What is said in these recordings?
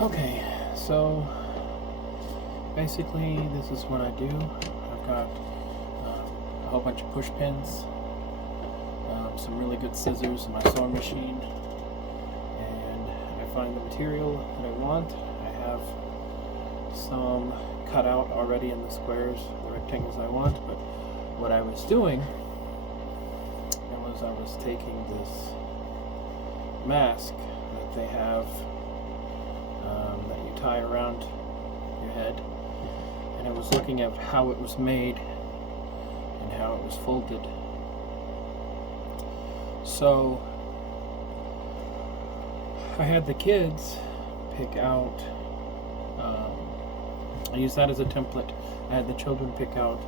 Okay, so basically this is what I do. I've got a whole bunch of push pins, some really good scissors in my sewing machine, and I find the material that I want. I have some cut out already in the squares, the rectangles I want, but what I was doing was I was taking this mask that they have that you tie around your head, and I was looking at how it was made and how it was folded. So I had the kids pick out, I used that as a template. I had the children pick out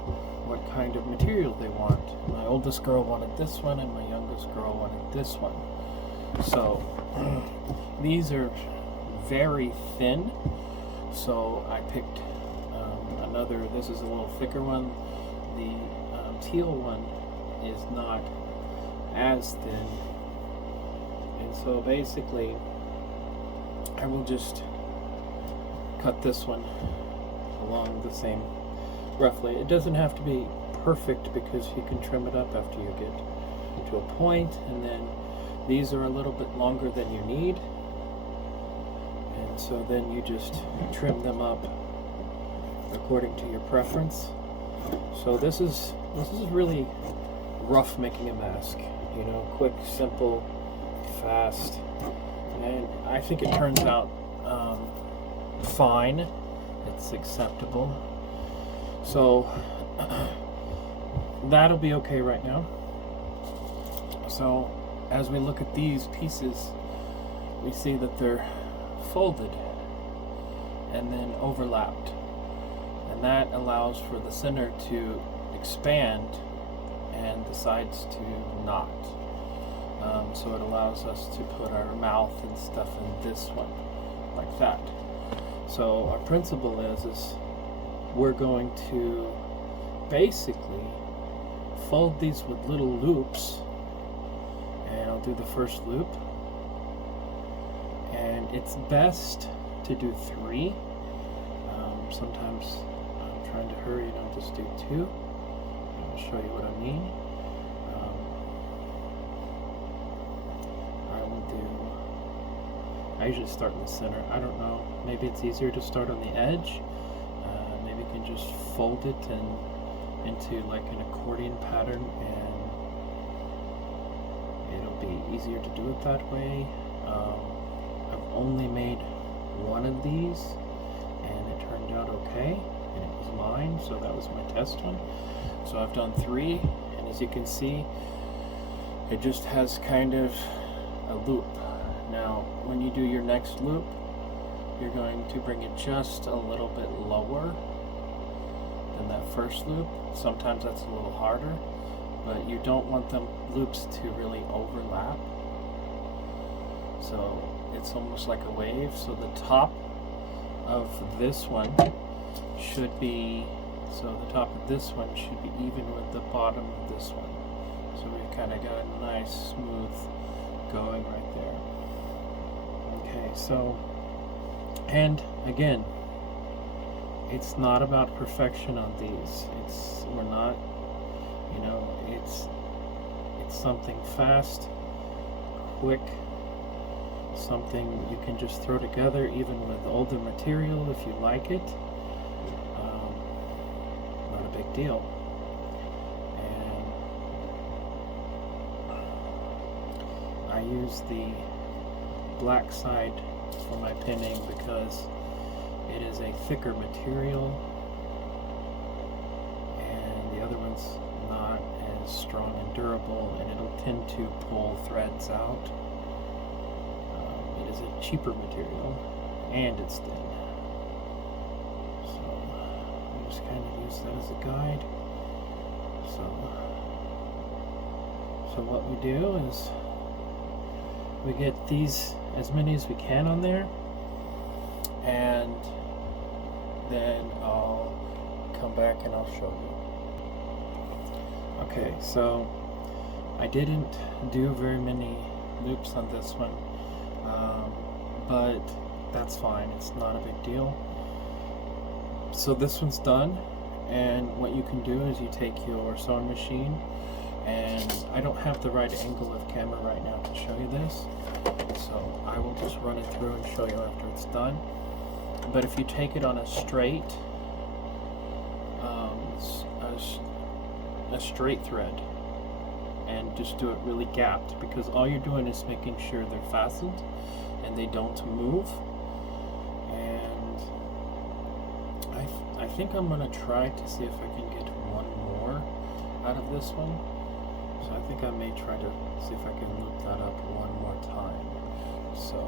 what kind of material they want. My oldest girl wanted this one and my youngest girl wanted this one. So these are very thin, so I picked another. This is a little thicker one. The teal one is not as thin, and so basically I will just cut this one along the same roughly. It doesn't have to be perfect because you can trim it up after you get to a point, and then these are a little bit longer than you need, and so then you just trim them up according to your preference. So this is really rough making a mask, you know, quick, simple, fast, and I think it turns out fine. It's acceptable. So that'll be okay right now. So as we look at these pieces, we see that they're folded and then overlapped, and that allows for the center to expand and the sides to not. So it allows us to put our mouth and stuff in this one like that. So our principle is we're going to basically fold these with little loops, and I'll do the first loop, and it's best to do 3. Sometimes I'm trying to hurry and I'll just do 2. I'll show you what I mean. I usually start in the center. I don't know, maybe it's easier to start on the edge. Maybe you can just fold it into like an accordion pattern, and it'll be easier to do it that way. I've only made one of these and it turned out okay, and it was mine, so that was my test one. So I've done 3, and as you can see, it just has kind of a loop. Now when you do your next loop, you're going to bring it just a little bit lower than that first loop. Sometimes that's a little harder, but you don't want them loops to really overlap. So it's almost like a wave. So the top of this one should be, even with the bottom of this one. So we've kind of got a nice smooth going right there. Okay, so, and again, it's not about perfection on these. We're not, you know, it's something fast, quick, something you can just throw together even with older material if you like it. Not a big deal. And I use the black side for my pinning because it is a thicker material, and the other one's not as strong and durable, and it'll tend to pull threads out. It is a cheaper material, and it's thin. So I just kind of use that as a guide. So what we do is we get these, as many as we can on there, and then I'll come back and I'll show you. Okay, so I didn't do very many loops on this one, but that's fine. It's not a big deal. So this one's done, and what you can do is you take your sewing machine, and I don't have the right angle of camera right now to show you this, so I will just run it through and show you after it's done. But if you take it on a straight thread and just do it really gapped, because all you're doing is making sure they're fastened and they don't move. And I think I'm gonna try to see if I can get one more out of this one. So I think I may try to see if I can loop that up one more time. So,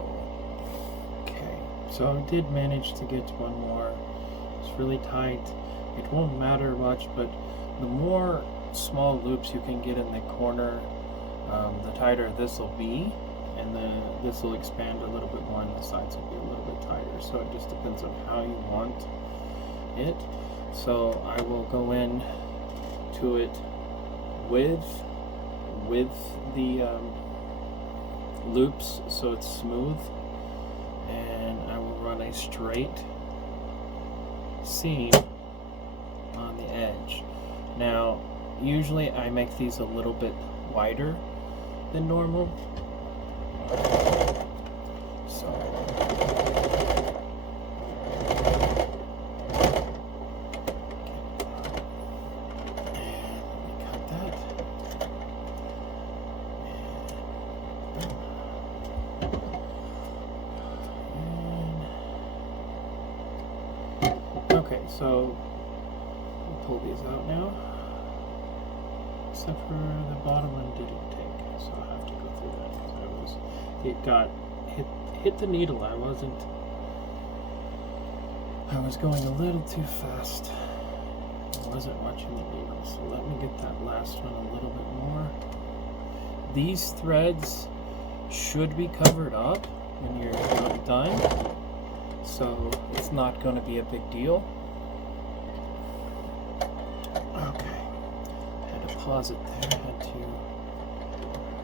okay. So I did manage to get one more. It's really tight. It won't matter much, but the more small loops you can get in the corner, the tighter this will be, and this will expand a little bit more, and the sides will be a little bit tighter. So it just depends on how you want it. So I will go in to it with the loops so it's smooth, and I will run a straight seam on the edge. Now usually I make these a little bit wider than normal, so cut that. Okay, so we'll pull these out now. Except for the bottom one didn't take, so I'll have to go through that because it got hit the needle. I was going a little too fast. I wasn't watching the needle, so let me get that last one a little bit more. These threads should be covered up when you're not done, so it's not going to be a big deal. Pause it there. I had to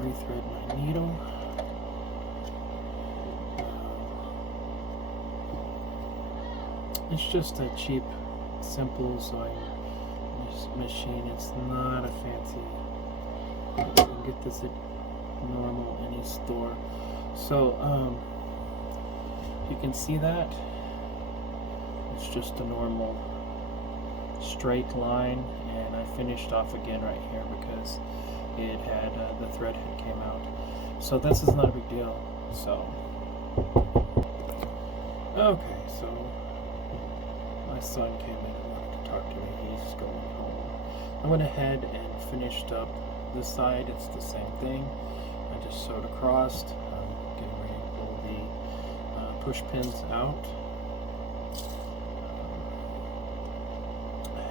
rethread my needle. It's just a cheap, simple sewing machine. It's not a fancy. You can get this at normal any store. So you can see that it's just a normal straight line, and I finished off again right here because it had the thread head came out. So this is not a big deal. So okay, so my son came in and wanted to talk to me. He's going home. I went ahead and finished up this side. It's the same thing. I just sewed across. I'm getting ready to pull the push pins out.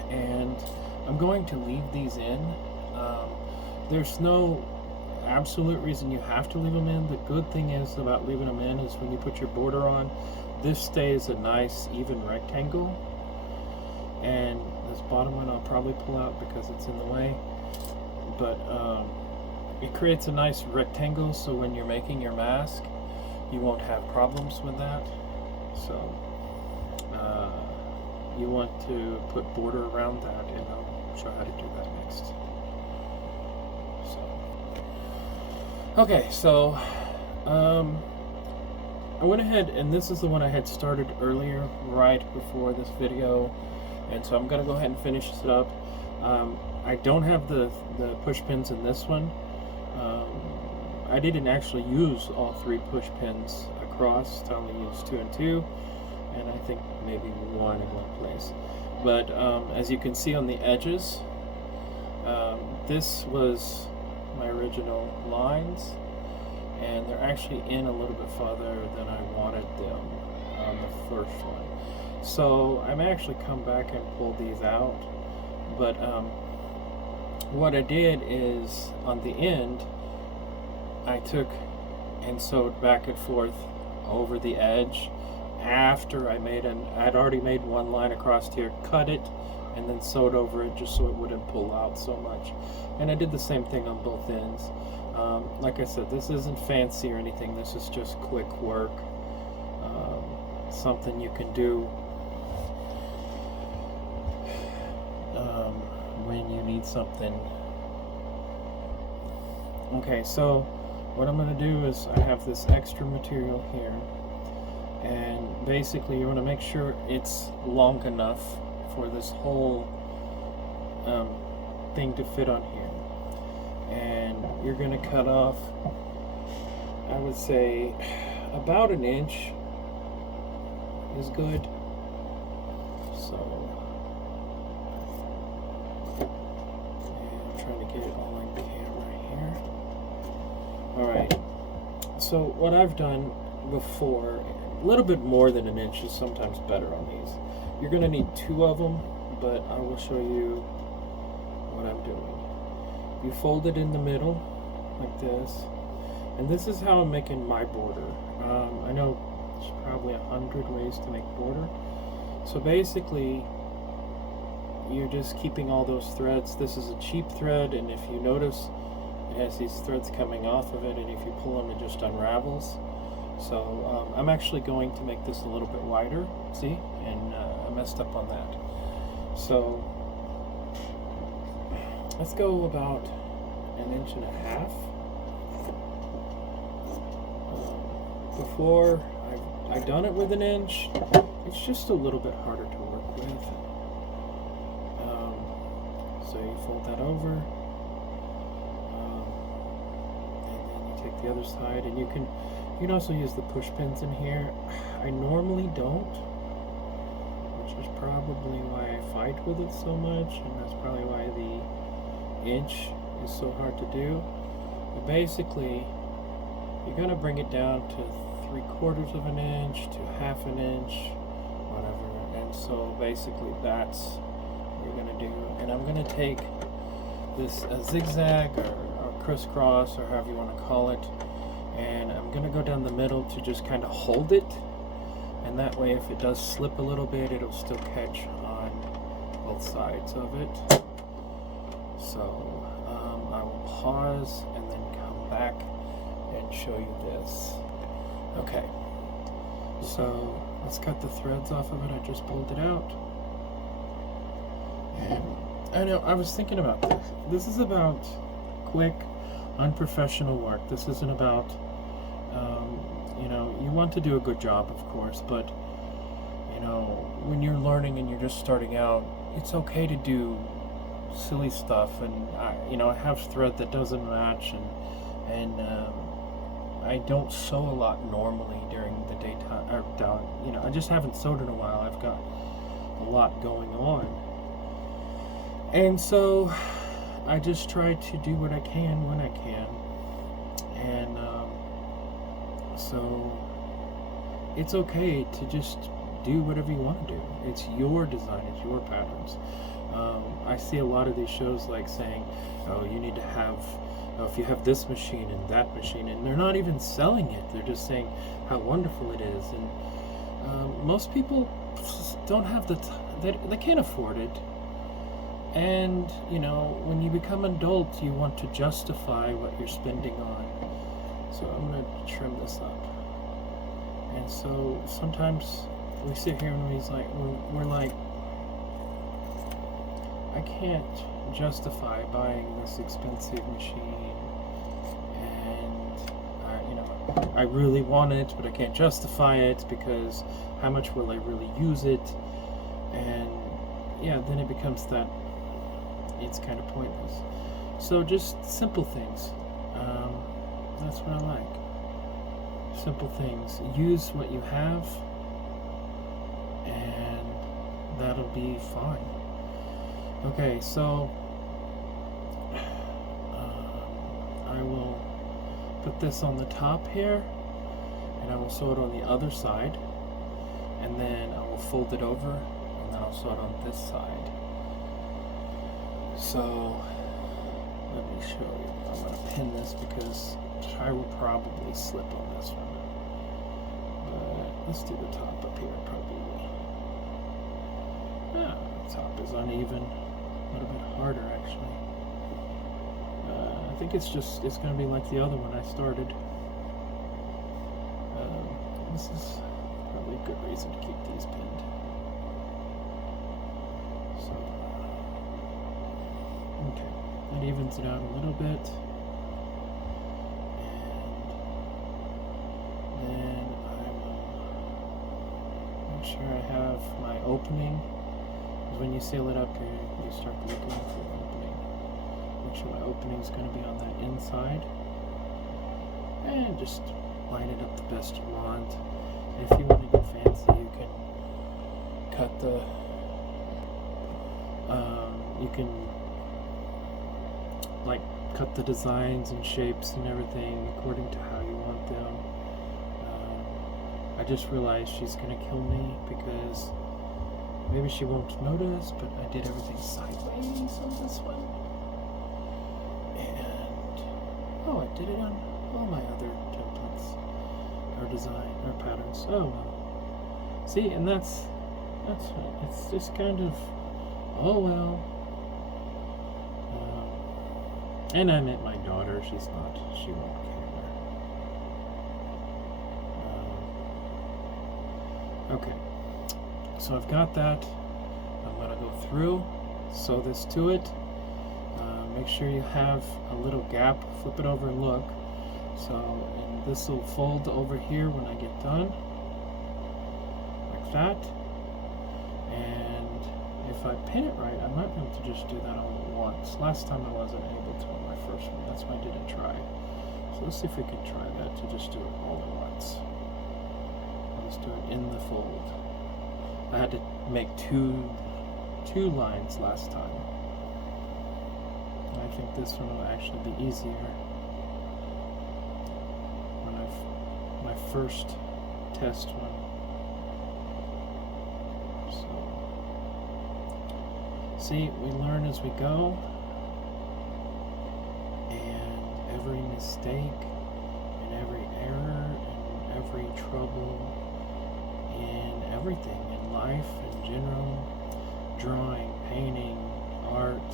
And I'm going to leave these in. There's no absolute reason you have to leave them in. The good thing is about leaving them in is when you put your border on, this stays a nice even rectangle, and this bottom one I'll probably pull out because it's in the way, but it creates a nice rectangle, so when you're making your mask you won't have problems with that. So you want to put border around that, and I'll show how to do that next. Okay, so I went ahead, and this is the one I had started earlier, right before this video, and so I'm going to go ahead and finish it up. I don't have the push pins in this one. I didn't actually use all 3 push pins across. I only used 2 and 2, and I think maybe 1 in one place. But as you can see on the edges, this was my original lines, and they're actually in a little bit farther than I wanted them on the first one. So I'm actually come back and pulled these out, but what I did is on the end I took and sewed back and forth over the edge after I'd already made one line across here, cut it, and then sewed over it just so it wouldn't pull out so much. And I did the same thing on both ends. Like I said, this isn't fancy or anything. This is just quick work. something you can do when you need something. Okay, so what I'm going to do is I have this extra material here, and basically you want to make sure it's long enough for this whole thing to fit on here. And you're going to cut off, I would say, about an inch is good. So, and I'm trying to get it all on camera here. Alright, so what I've done before, a little bit more than an inch is sometimes better on these. You're going to need 2 of them, but I will show you what I'm doing. You fold it in the middle, like this, and this is how I'm making my border. I know there's probably 100 ways to make border. So basically, you're just keeping all those threads. This is a cheap thread, and if you notice, it has these threads coming off of it, and if you pull them, it just unravels. So I'm actually going to make this a little bit wider, see? And I messed up on that. So let's go about 1.5 inches. Before I've done it with 1 inch, it's just a little bit harder to work with. So you fold that over, and then you take the other side, and you can also use the push pins in here. I normally don't, which is probably why I fight with it so much, and that's probably why the inch is so hard to do. But basically, you're going to bring it down to 3/4 of an inch to 1/2 inch, whatever. And so basically that's what you're going to do. And I'm going to take this zigzag or crisscross, or however you want to call it, and I'm going to go down the middle to just kind of hold it. And that way, if it does slip a little bit, it'll still catch on both sides of it. So I will pause and then come back and show you this. Okay, so let's cut the threads off of it. I just pulled it out. And I know, I was thinking about this. This is about quick, unprofessional work. This isn't about, you want to do a good job, of course, but, when you're learning and you're just starting out, it's okay to do silly stuff. And I have thread that doesn't match, and I don't sew a lot normally during the daytime, or down, I just haven't sewed in a while. I've got a lot going on, and so I just try to do what I can when I can, and so it's okay to just do whatever you want to do. It's your design, it's your patterns. I see a lot of these shows like saying, oh, you need to have, if you have this machine and that machine, and they're not even selling it, they're just saying how wonderful it is. And most people don't have they can't afford it. And when you become an adult, you want to justify what you're spending on. So I'm going to trim this up. And so sometimes we sit here and we're like, I can't justify buying this expensive machine, and I really want it, but I can't justify it because how much will I really use it? And then it becomes that it's kind of pointless. So just simple things. That's what I like. Simple things. Use what you have, and that'll be fine. Okay, so I will put this on the top here, and I will sew it on the other side, and then I will fold it over, and then I'll sew it on this side. So let me show you. I'm going to pin this because I will probably slip on this one. But let's do the top up here, probably. The top is uneven. A little bit harder, actually. I think it's going to be like the other one I started. This is probably good reason to keep these pinned. So, okay, that evens it out a little bit. And then I will make sure I have my opening. Because when you seal it up, you start looking for the opening. Make sure my opening is going to be on that inside. And just line it up the best you want. And if you want to get fancy, you can cut the, you can like cut the designs and shapes and everything according to how you want them. I just realized she's gonna kill me because maybe she won't notice, but I did everything sideways on this one. And oh, I did it on all my other templates or design or patterns. Oh well. See, and that's it's just kind of, oh well. And I met my daughter. She won't care. Okay, so I've got that. I'm going to go through, sew this to it. Make sure you have a little gap. Flip it over and look. So, and this will fold over here when I get done, like that. And if I pin it right, I might be able to just do that all at once. Last time I wasn't able to on my first one. That's why I didn't try. So let's see if we can try that to just do it all at once. Let's do it in the fold. I had to make two lines last time. And I think this one will actually be easier when my first test one. So see, we learn as we go, and every mistake and every error and every trouble in everything in life in general, drawing, painting, art,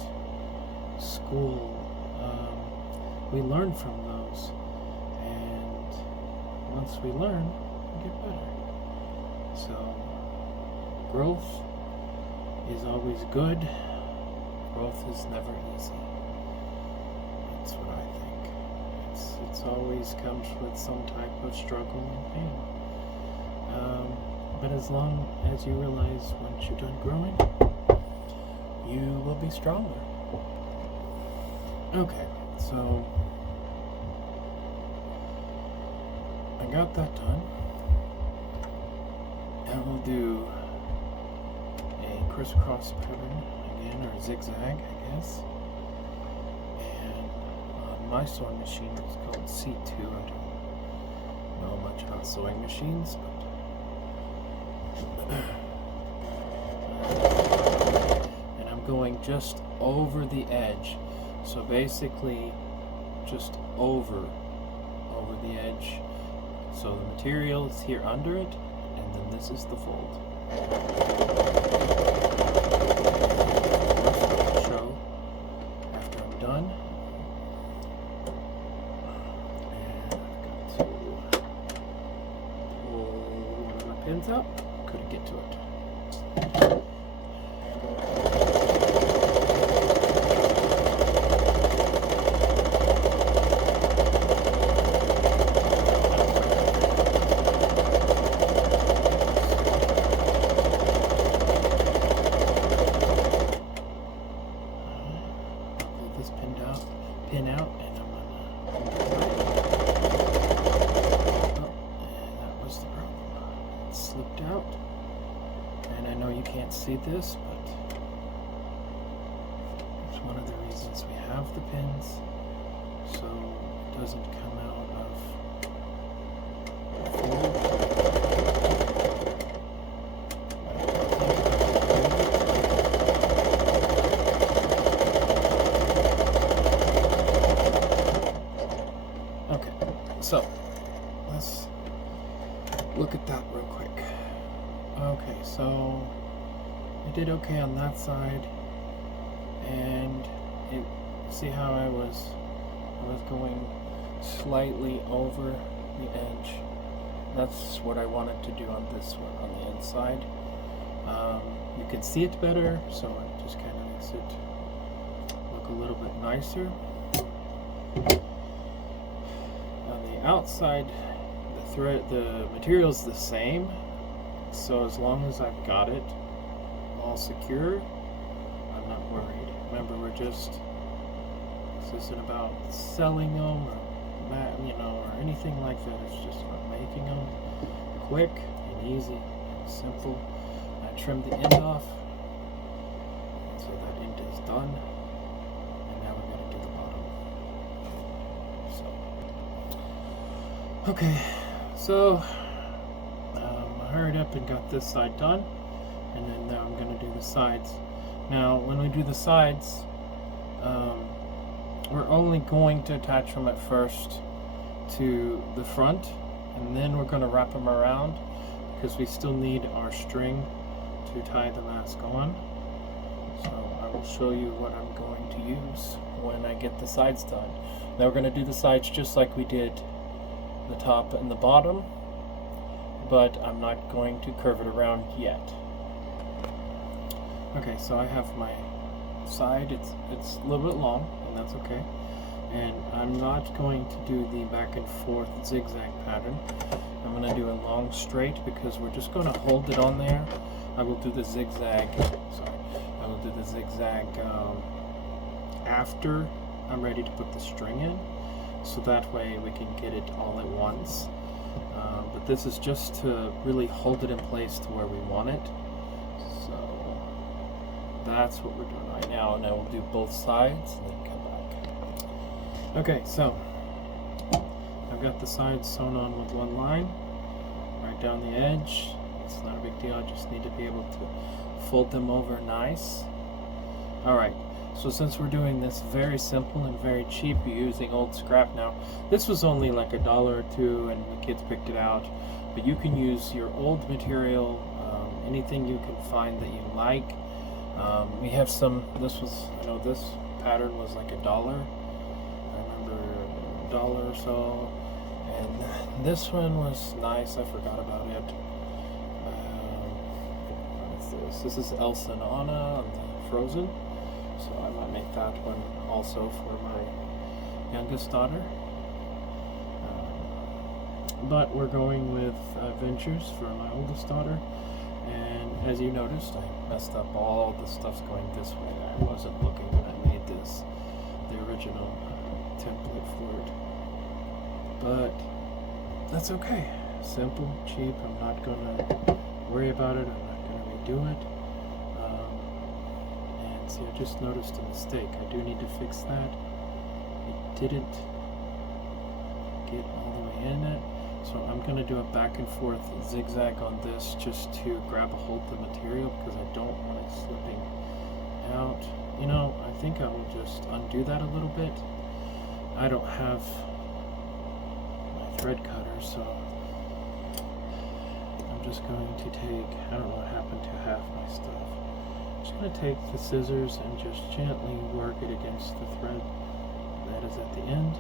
school, we learn from those, and once we learn, we get better. So growth is always good. Growth is never easy. That's what I think. It's always comes with some type of struggle and pain. But as long as you realize once you're done growing, you will be stronger. Okay, so I got that done. And we'll do a crisscross pattern again, or zigzag, I guess. And on my sewing machine, it's called C2. I don't know much about sewing machines, but and I'm going just over the edge. So basically, just over the edge. So the material is here under it, and then this is the fold. I'll show after I'm done. And I've got to pull one of my pins up. Couldn't get to it. Pin out, and I'm gonna. Oh, and that was the problem. It slipped out, and I know you can't see this, but it's one of the reasons we have the pins, so it doesn't come out of the fold. So, let's look at that real quick. Okay, so I did okay on that side, and see how I was going slightly over the edge that's what I wanted to do on this one, on the inside. You can see it better, so it just kind of makes it look a little bit nicer. On the outside, the material's the same, so as long as I've got it all secure, I'm not worried. Remember, this isn't about selling them or or anything like that. It's just about making them quick and easy and simple. I trimmed the end off, so that end is done. And now we're going to do the bottom. Okay, so I hurried up and got this side done, and then now I'm going to do the sides. Now, when we do the sides, we're only going to attach them at first to the front, and then we're going to wrap them around because we still need our string to tie the mask on. So I will show you what I'm going to use when I get the sides done. Now we're going to do the sides just like we did the top and the bottom, but I'm not going to curve it around yet. Okay, so I have my side. It's a little bit long, and that's okay. And I'm not going to do the back and forth zigzag pattern. I'm going to do a long straight because we're just going to hold it on there. I will do the zigzag. I will do the zigzag after I'm ready to put the string in, so that way we can get it all at once. But this is just to really hold it in place to where we want it. So that's what we're doing right now, and I will do both sides and then come back. Okay, so I've got the sides sewn on with one line right down the edge. It's not a big deal. I just need to be able to fold them over nice. Alright, so since we're doing this very simple and very cheap, you're using old scrap now. This was only like $1 or $2 and the kids picked it out, but you can use your old material, anything you can find that you like. We have some, this pattern was like $1. I remember $1 or so. And this one was nice, I forgot about it. What is this? This is Elsa and Anna on the Frozen. So I might make that one also for my youngest daughter. But we're going with Ventures for my oldest daughter. And as you noticed, I messed up all the stuff's going this way. I wasn't looking when I made this, the original template for it. But that's okay. Simple, cheap. I'm not going to worry about it. I'm not going to redo it. And see, I just noticed a mistake. I do need to fix that. It didn't get all the way in it. So I'm going to do a back and forth zigzag on this just to grab a hold of the material because I don't want it slipping out. I think I will just undo that a little bit. I don't have my thread cutter, so I'm just going to take, I don't know what happened to half my stuff. I'm just going to take the scissors and just gently work it against the thread that is at the end.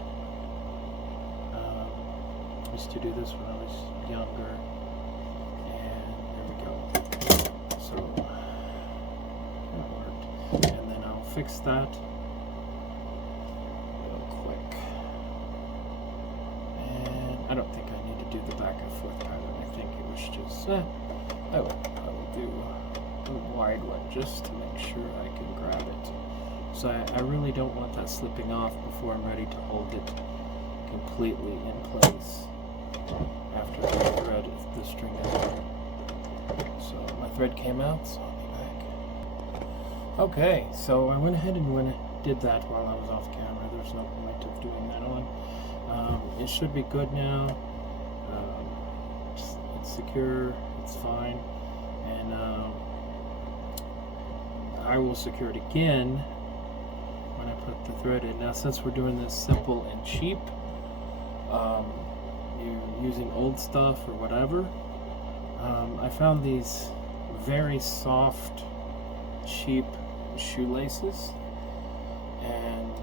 I used to do this when I was younger, and there we go. So that worked, and then I'll fix that real quick. And I don't think I need to do the back and forth pattern. I think it was just I will do a wide one just to make sure I can grab it. So I really don't want that slipping off before I'm ready to hold it completely in place. After the thread, the string is there. So my thread came out, so I'll be back. Okay, so I went ahead and did that while I was off camera. There's no point of doing that on. It should be good now. It's secure, it's fine. And I will secure it again when I put the thread in. Now, since we're doing this simple and cheap, you're using old stuff or whatever, I found these very soft, cheap shoelaces, and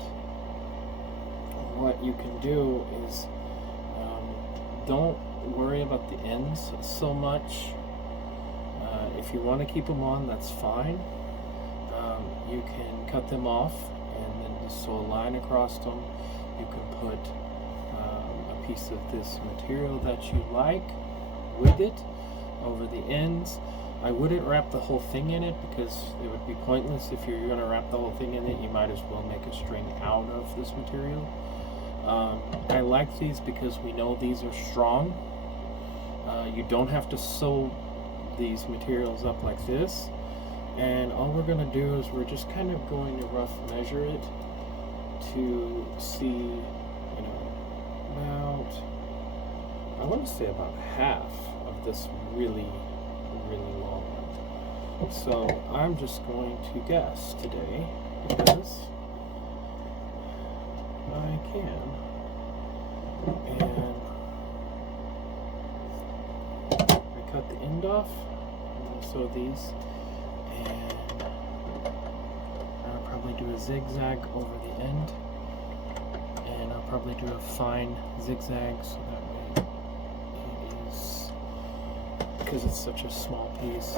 what you can do is don't worry about the ends so much. If you want to keep them on, that's fine. You can cut them off and then just sew a line across them. You can put a piece of this material that you like with it over the ends. I wouldn't wrap the whole thing in it because it would be pointless. If you're going to wrap the whole thing in it, you might as well make a string out of this material. I like these because we know these are strong. You don't have to sew these materials up like this. And all we're going to do is we're just kind of going to rough measure it to see, about, I want to say about half of this really, really long one. So I'm just going to guess today because I can. And I cut the end off, and I'll sew these. And I'll probably do a zigzag over the end, and I'll probably do a fine zigzag so that way it is, because it's such a small piece.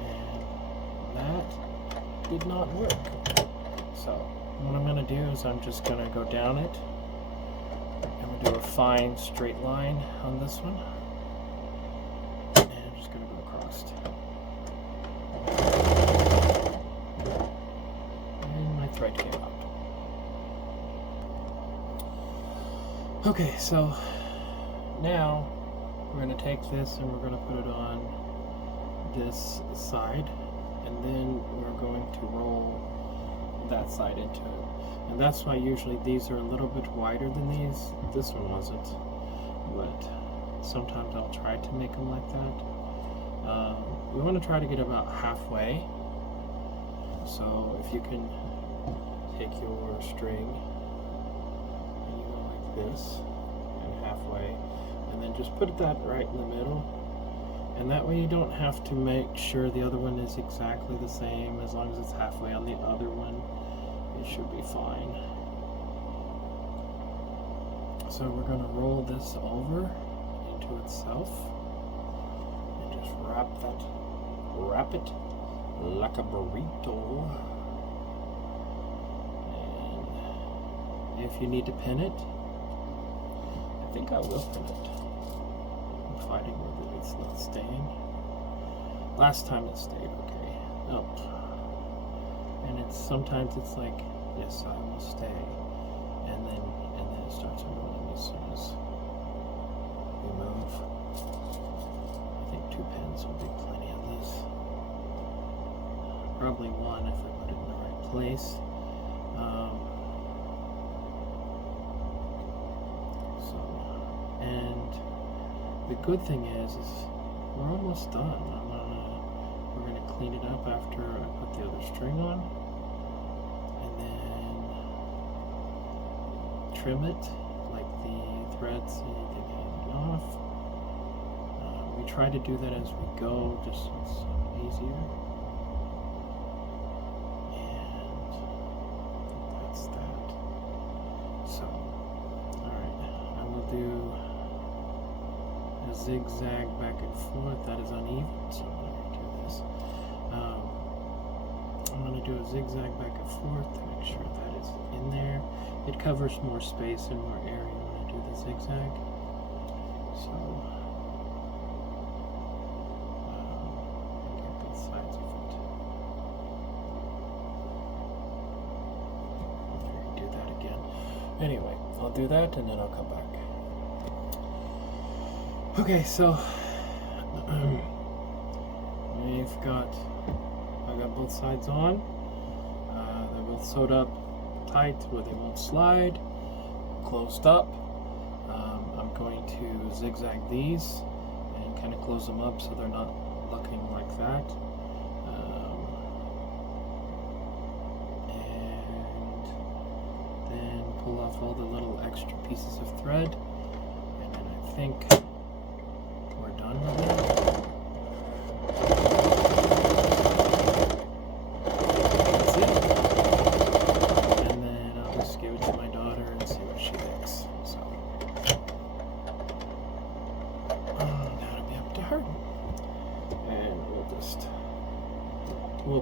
And that did not work. So what I'm going to do is I'm just going to go down it. I'm going to do a fine straight line on this one. And I'm just going to go across. And my thread came out. Okay, so now we're going to take this and we're going to put it on this side. And then we're going to roll that side into it. And that's why usually these are a little bit wider than these. This one wasn't, but sometimes I'll try to make them like that. We want to try to get about halfway. So if you can take your string and you go like this and halfway, and then just put that right in the middle. And that way you don't have to make sure the other one is exactly the same. As long as it's halfway on the other one, it should be fine. So we're going to roll this over into itself and just wrap it like a burrito. And if you need to pin it, I think I will pin it. I'm fighting with it, it's not staying. Last time it stayed okay. Oh. And sometimes it's like, yes, I will stay, and then it starts rolling as soon as we move. I think 2 pins will be plenty of this. Probably 1 if I put it in the right place. And the good thing is we're almost done. We're gonna clean it up after I put the other string on, and then trim it, like the threads, see anything hanging off. We try to do that as we go, just so it's easier. And that's that. So, alright, I will do a zigzag back and forth. That is uneven, so I'm going to do a zigzag back and forth to make sure that is in there. It covers more space and more area when I do the zigzag. So, get both sides of it. Okay, do that again. Anyway, I'll do that and then I'll come back. Okay, so I got both sides on. They're both sewed up tight where they won't slide, closed up. I'm going to zigzag these and kind of close them up so they're not looking like that. And then pull off all the little extra pieces of thread, and then I think we're done with it.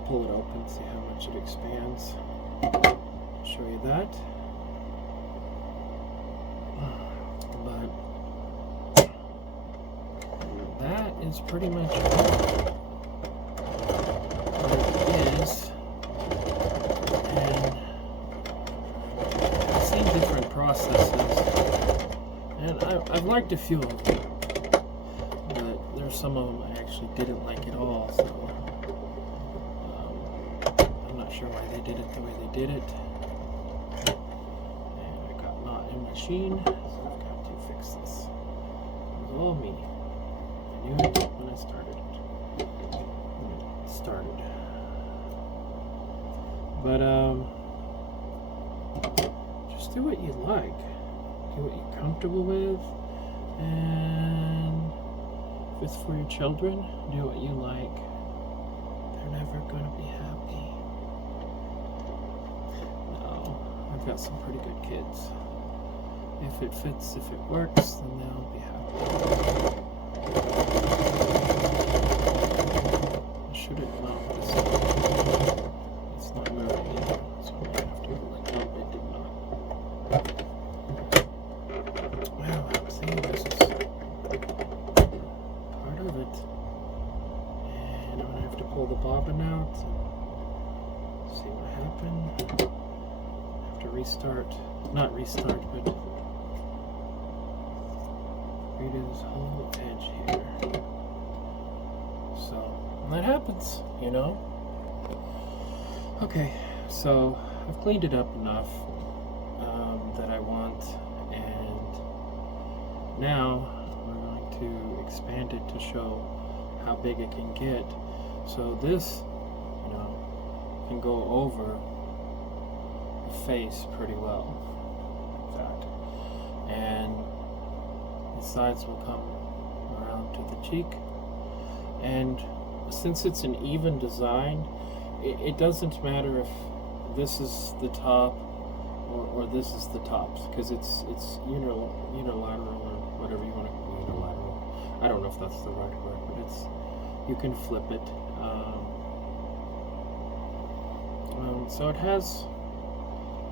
pull it open, see how much it expands. Show you that. But that is pretty much what it is. And I've seen different processes, and I've liked a few of them, but there's some of them I actually didn't like at all, so I'm not sure why they did it the way they did it. And I got not in machine, so I've got to fix this. It was all me. I knew it when I started it. But just do what you like. Do what you're comfortable with, and if it's for your children, do what you like. They're never going to be happy. No, I've got some pretty good kids. If it fits, if it works, then they'll be happy. I shouldn't know this. It's not moving either, so I have to like, no, it did not. Well, see, this is part of it. And I'm going to have to pull the bobbin out and see what happened. I have to restart, not restart, but redo this whole edge here. So, that happens, you know? Okay, so I've cleaned it up enough that I want, and now we're going to expand it to show how big it can get. So this, you know, can go over the face pretty well, like that. And the sides will come around to the cheek. And since it's an even design, it doesn't matter if this is the top or this is the top, because it's unilateral, or whatever you want to call unilateral. I don't know if that's the right word, but you can flip it. So it has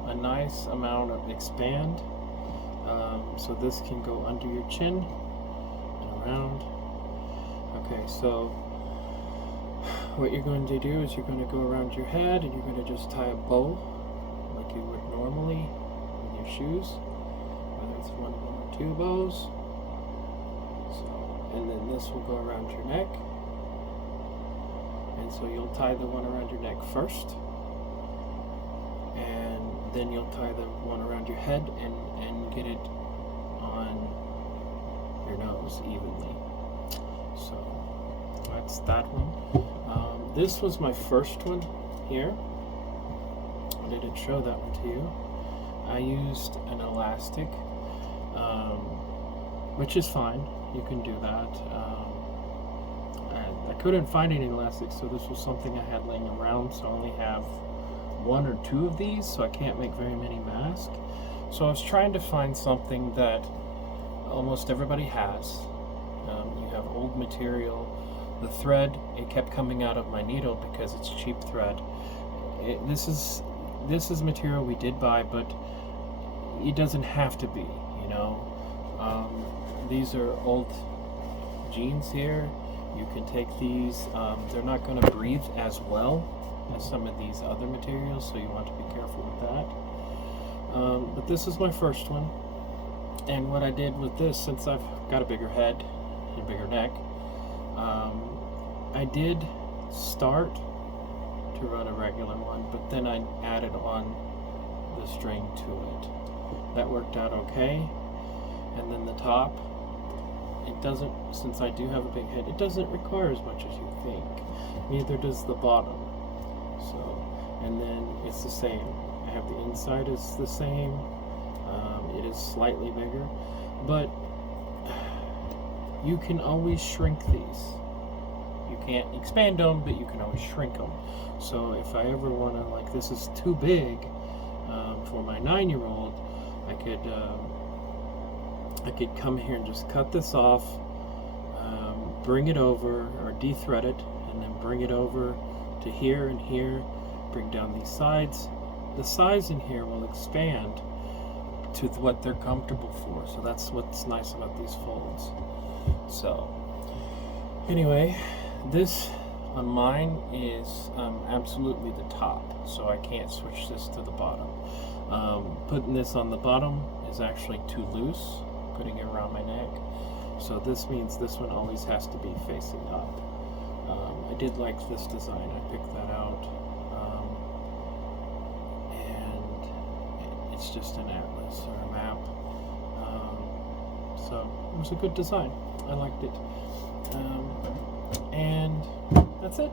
a nice amount of expand. So this can go under your chin and around. Okay, so what you're going to do is you're going to go around your head and you're going to just tie a bow like you would normally with your shoes, whether it's one or two bows. So, and then this will go around your neck, and so you'll tie the one around your neck first, and then you'll tie the one around your head and get it on your nose evenly. So that's that one. This was my first one here. I didn't show that one to you. I used an elastic, which is fine. You can do that. I couldn't find any elastic, so this was something I had laying around, so I only have one or two of these, so I can't make very many masks. So I was trying to find something that almost everybody has. You have old material. The thread, it kept coming out of my needle because it's cheap thread. This is material we did buy, but it doesn't have to be, you know. These are old jeans here. You can take these. They're not going to breathe as well as some of these other materials, so you want to be careful with that. But this is my first one, and what I did with this, since I've got a bigger head and a bigger neck, I did start to run a regular one, but then I added on the string to it. That worked out okay. And then the top, it doesn't, since I do have a big head, it doesn't require as much as you think. Neither does the bottom. So, and then it's the same. I have the inside is the same. It is slightly bigger, but you can always shrink these. You can't expand them, but you can always shrink them. So if I ever want to, like, this is too big for my 9-year-old, I could come here and just cut this off, bring it over, or de-thread it, and then bring it over to here and here, bring down these sides. The sides in here will expand to what they're comfortable for. So that's what's nice about these folds. So anyway, this on mine is absolutely the top, so I can't switch this to the bottom. Putting this on the bottom is actually too loose, putting it around my neck. So this means this one always has to be facing up. I did like this design, I picked that out. And it's just an atlas or a map. So it was a good design. I liked it. And that's it.